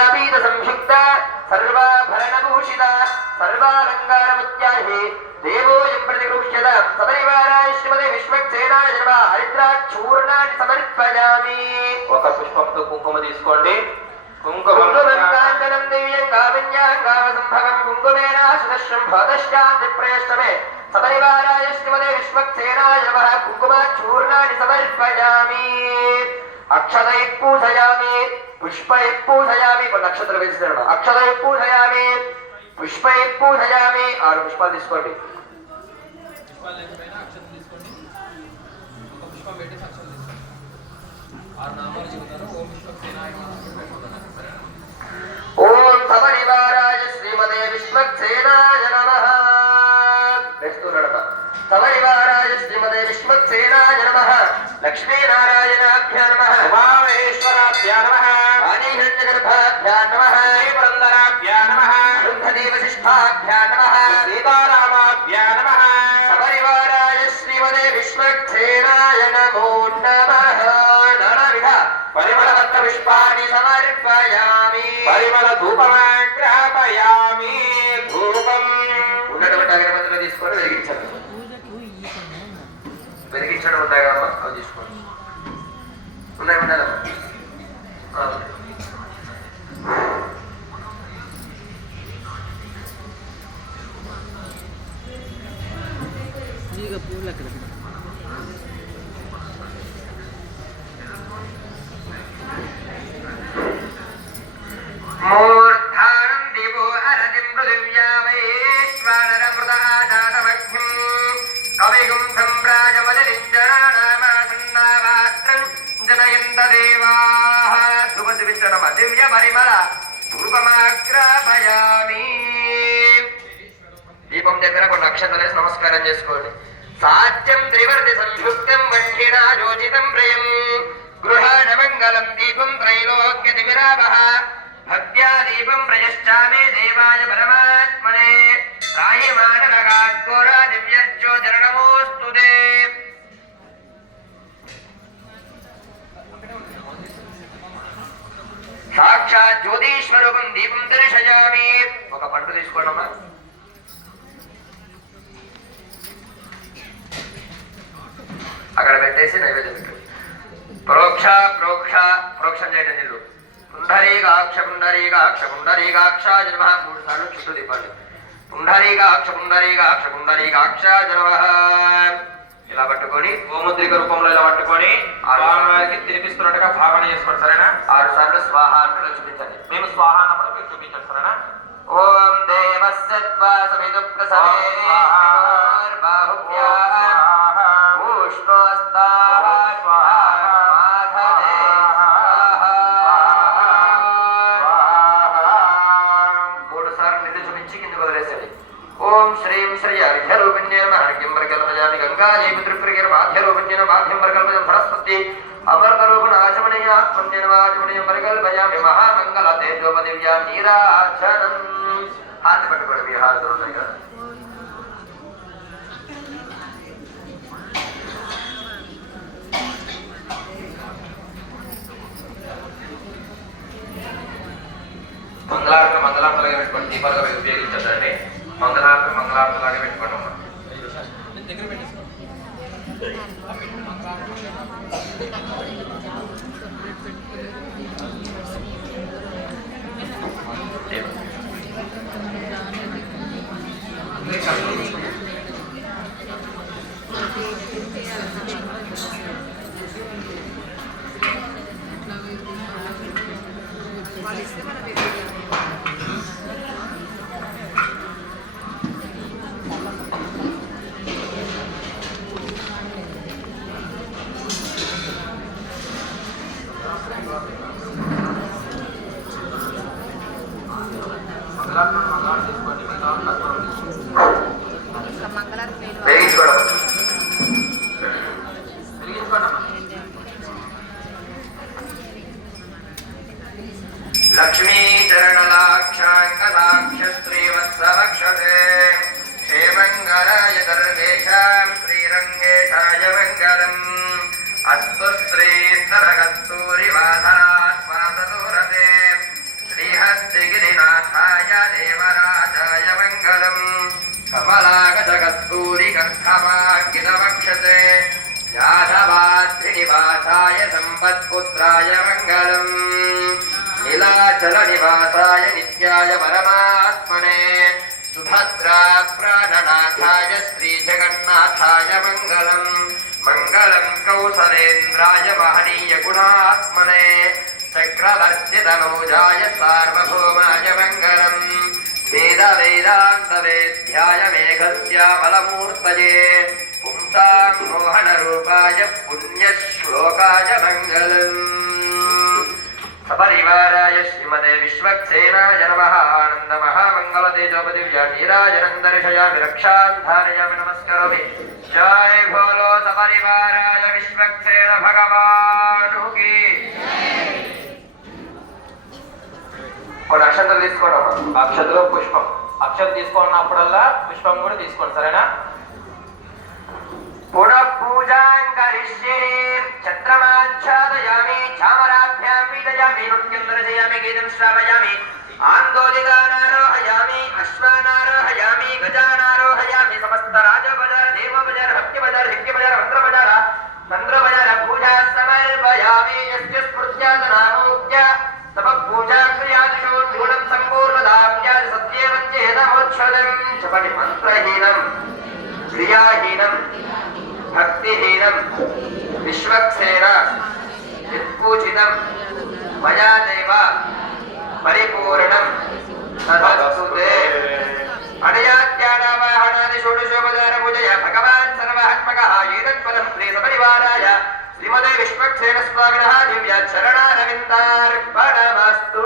सर्वापीत संयुक्त सर्वाभरणभूषित सर्वालङ्कारमुत्याहि देवोऽयं प्रतिगृह्यत सपरिवाराय श्रीमते विश्वक्सेनाय नमः हरिद्राचूर्णानि समर्पयामि ఒక పుష్పంతో కుంకుమ తీసుకోండి కుంకుమం దివ్యం కామిన్యాం కామసంభవం కుంకుమేన సుదర్శం భవదశ్చాంతి ప్రయష్టమే సపరివారాయ శ్రీమతే విశ్వక్సేనాయ నమః కుంకుమచూర్ణాని సమర్పయామి అక్షతై పూజయామి పుష్పై పూజయామి నక్షత్ర వేసినాడు అక్షతై పూజయామి పుష్పై పూజయామి 6 పుష్పాలు తీసుకోండి ఓం సపరివారాయ శ్రీమతే విశ్వక్సేనాయ నమః సపరివారాయ శ్రీమతే విశ్వక్సేనాయ నమః లక్ష్మీనారాయణాభ్యా నమః ఉమామహేశ్వరాభ్యా నమః ఆదిహిరణ్యగర్భాభ్యా నమః శ్రీపురందరాభ్యా నమః బృందదేవశిష్టాభ్యా నమః సీతారామాభ్యా నమః సపరివారాయ శ్రీమతే విశ్వక్సేనాయ నమో నమః నానావిధ పరిమళవత్త పుష్పాన్ని సమర్పయామి పరిమళ ధూపమాగ్రహపయామి ధూపం ఉన్నటువంటి అగరబత్తులు తీసుకొని వెలిగించాలి వెలిగించడం ఉంటాయి కదమ్మా అవి తీసుకోండి ఉన్నాయి ఉండాలమ్మా మూర్ధానం దివో అరతిం పృథివ్యామేశ్వరమృతాజాతమగ్నిం కవిగుం సంభ్రాజమలింజనామాసన్నామాత్రం జనయంత దేవాః ధూపశివించనమ దివ్య పరిమళ ధూపమాగ్రాపయామి దీపం దగ్గర కొన్ని అక్షతలు వేసి నమస్కారం చేసుకోండి సాధ్యం త్రివర్తి సంయుక్తం వంఠినా యోజితం ప్రియం గృహాణ మంగళం దీపం త్రైలోక్యతిమిరావః భక్త్యా దీపం ప్రయశ్చామి దేవాయ పరమాత్మనే రాయమానరగాత్కోరా దివ్యజ్యోతిర్నమోస్తుతే సాక్షాత్ జ్యోతిస్వరూపం దీపం దర్శయామి ఒక పండు తీసుకోండమ్మా అక్కడ పెట్టేసి నైవేద్యం పెట్టండి ప్రోక్ష ప్రోక్ష ప్రోక్షం చేయడం నీళ్ళు పుండరీకాక్ష పుండరీకాక్ష పుండరీకాక్షాయ నమః 3 సార్లు చుట్టూ తిప్పండి పుండరీకాక్ష పుండరీకాక్ష పుండరీకాక్షాయ నమః ఇలా పట్టుకొని గోముద్రిక రూపంలో ఇలా పట్టుకొని స్వామివారికి తినిపిస్తున్నట్టుగా భావన చేసుకోండి సరేనా 6 సార్లు స్వాహ అంటూ చూపించండి మేము స్వాహ అన్నప్పుడు మీరు చూపించండి సరేనా ఓం దేవస్య త్వా సమిదు ప్రసదే బాహుభ్యా ఓం శ్రీం శ్రీయ విద్యారూపిణ్యేన మహర్గ్యం వర్గల్పయామి గంగాజీపుత్రిప్రియేన మాధ్యరూపిణ్యేన మాధ్యం వర్గల్పయం సరస్వతి అమర్గరూపణాచమణీయ ఆత్మన్యేన వాచమణీయం వర్గల్పయామి మహామంగళ తేజోపదివ్యా నీరాజనం హాతి పట్టుకోండి మీ హారతులు ఉన్నాయి కదా మంగళార్తలాగా పెట్టుకోండి దీపాలుగా ఉపయోగించండి మంగళార్తలాగా పెట్టుకోండి అమ్మా లక్ష్మీ చరణలాక్షాంగలాక్షశ్రీవత్సవక్షతే క్షేమంగళాయ సర్వేషాం శ్రీరంగేశాయ మంగళం అస్తు శ్రీ సరగస్తూరివాధనాత్మనసదూరతే శ్రీ नीलाचल निवासाय नित्याय परमात्मने सुभद्रा प्राणनाथाय श्रीजगन्नाथाय मङ्गलम् मङ्गलम् कौसलेन्द्राय महनीय गुणात्मने चक्रवर्तितनूजाय सार्वभौमाय मङ्गलम् वेद वेदान्तवेद्याय मेघस्यामलमूर्तये पुंसां मोहनरूपाय पुण्यश्लोकाय मङ्गलम् सपरिवाराय श्रीमते विश्वक्सेनाय नमः आनन्दमहामङ्गलतेजोपदिव्या नीराजनन्दर्शयामि रक्षां धारयामि नमस्करोमि जय भोलो सपरिवाराय विश्वक्सेन भगवानु की కొన్ని అక్షంతలు తీసుకోండి అక్షతలో పుష్పం అక్షత తీసుకున్నప్పుడల్లా పుష్పం కూడా తీసుకోండి సరేనా पुनः पूजां करिष्ये छत्रमाच्छादयामि चामराभ्यां पीडयामि नृत्यं दर्शयामि गीतं श्रावयामि आन्दोलिकानारोहयामि अश्वानारोहयामि गजानारोहयामि समस्त राजबजार देवबजार भक्तिबजार हिक्यबजार मन्त्रबजार तन्त्रबजार पूजा समर्पयामि यस्य स्मृत्यादनामोक्त्य तव पूजा क्रियादिषु न्यूनं सम्पूर्णदाम्यादि सत्येवञ्चेदमोच्छदं चपटि मन्त्रहीनं क्रियाहीनं भक्तिहीनं विश्वक्सेन यत्पूजितं मया देव परिपूर्णं तदस्तु ते अनयात्यानावाहनादि षोडशोपचार पूजया भगवान् सर्वात्मकः एतत्पदं श्रीसपरिवाराय श्रीमते विश्वक्सेन स्वामिनः दिव्य चरणारविन्दार्पणमस्तु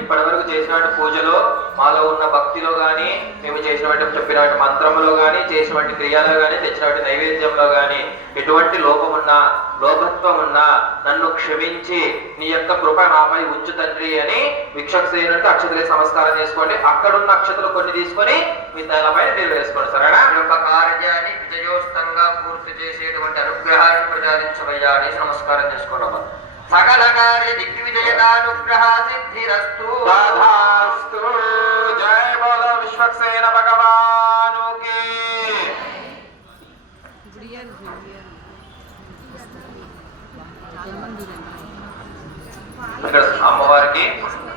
ఇప్పటి వరకు చేసినటువంటి పూజలో మాలో ఉన్న భక్తిలో గాని మేము చేసినటువంటి చెప్పినటువంటి మంత్రములో గాని చేసినటువంటి క్రియలో గాని తెచ్చినటువంటి నైవేద్యంలో గాని ఎటువంటి లోపమున్నా లోభత్వం ఉన్నా నన్ను క్షమించి నీ యొక్క కృప నాపై ఉంచు తండ్రి అని విశ్వక్సేనుడికి అక్షతలే నమస్కారం చేసుకోండి అక్కడున్న అక్షతలు కొన్ని తీసుకొని మీ తలపై మీరు వేసుకోండి సరేనా ఈ యొక్క కార్యాన్ని విజయోస్తంగా పూర్తి చేసేటువంటి అనుగ్రహాన్ని ప్రసాదించవయ్యా అని నమస్కారం చేసుకోండి सकल कार्य दिग्विजयतानुग्रह सिद्धिरस्तु तथास्तु जय बोलो विश्वक्सेन भगवानु की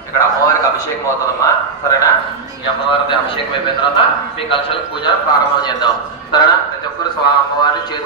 ఇక్కడ అమ్మవారికి అభిషేకం అవుతుందమ్మా సరేనా ఈ అమ్మవారికి అభిషేకం అయిపోయిన తర్వాత మీ కలశాల పూజ ప్రారంభం చేద్దాం సరేనా ప్రతి ఒక్కరు అమ్మవారిని చేతులు